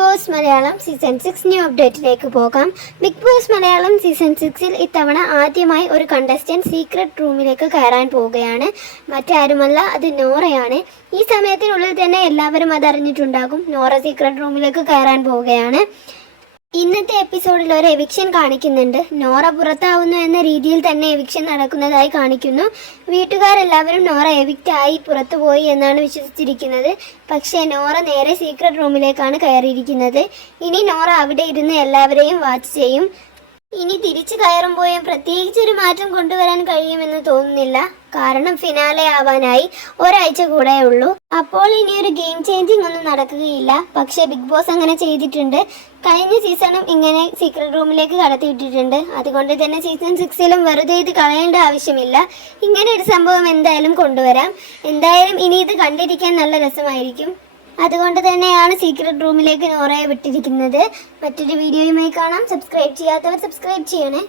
Boss Malayalam season 6 new അപ്ഡേറ്റിലേക്ക് പോകാം. Big boss Malayalam season 6-ൽ ഇത്തവണ ആദ്യമായി ഒരു കണ്ടസ്റ്റന്റ് സീക്രട്ട് റൂമിലേക്ക് കയറാൻ പോവുകയാണ്. മറ്റാരുമല്ല, അത് നോറയാണ്. ഈ സമയത്തിനുള്ളിൽ തന്നെ എല്ലാവരും അതറിഞ്ഞിട്ടുണ്ടാകും. നോറ സീക്രട്ട് റൂമിലേക്ക് കയറാൻ പോവുകയാണ്. ഇന്നത്തെ എപ്പിസോഡിൽ ഒരു എവിക്ഷൻ കാണിക്കുന്നുണ്ട്. നോറ പുറത്താവുന്നു എന്ന രീതിയിൽ തന്നെ എവിക്ഷൻ നടക്കുന്നതായി കാണിക്കുന്നു. വീട്ടുകാരെല്ലാവരും നോറ എവിക്റ്റ് ആയി പുറത്തുപോയി എന്നാണ് വിശ്വസിച്ചിരിക്കുന്നത്. പക്ഷേ നോറ നേരെ സീക്രട്ട് റൂമിലേക്കാണ് കയറിയിരിക്കുന്നത്. ഇനി നോറ അവിടെ ഇരുന്ന് എല്ലാവരെയും വാച്ച് ചെയ്യും. ഇനി തിരിച്ചു കയറുമ്പോഴും പ്രത്യേകിച്ചൊരു മാറ്റം കൊണ്ടുവരാൻ കഴിയുമെന്ന് തോന്നുന്നില്ല. കാരണം ഫിനാലെ ആവാനായി ഒരാഴ്ച കൂടെ ഉള്ളൂ. അപ്പോൾ ഇനി ഒരു ഗെയിം ചേഞ്ചിങ് ഒന്നും നടക്കുകയില്ല. പക്ഷേ ബിഗ് ബോസ് അങ്ങനെ ചെയ്തിട്ടുണ്ട്. കഴിഞ്ഞ സീസണും ഇങ്ങനെ സീക്രട്ട് റൂമിലേക്ക് കടത്തിവിട്ടിട്ടുണ്ട്. അതുകൊണ്ട് തന്നെ സീസൺ 6-ലും വെറുതെ ഇത് കളയേണ്ട ആവശ്യമില്ല. ഇങ്ങനെ ഒരു സംഭവം എന്തായാലും കൊണ്ടുവരാം. എന്തായാലും ഇനി ഇത് കണ്ടിരിക്കാൻ നല്ല രസമായിരിക്കും. അതുകൊണ്ട് തന്നെയാണ് സീക്രട്ട് റൂമിലേക്ക് നോറയെ വിട്ടിരിക്കുന്നത്. മറ്റൊരു വീഡിയോയുമായി കാണാം. സബ്സ്ക്രൈബ് ചെയ്യാത്തവർ സബ്സ്ക്രൈബ് ചെയ്യണേ.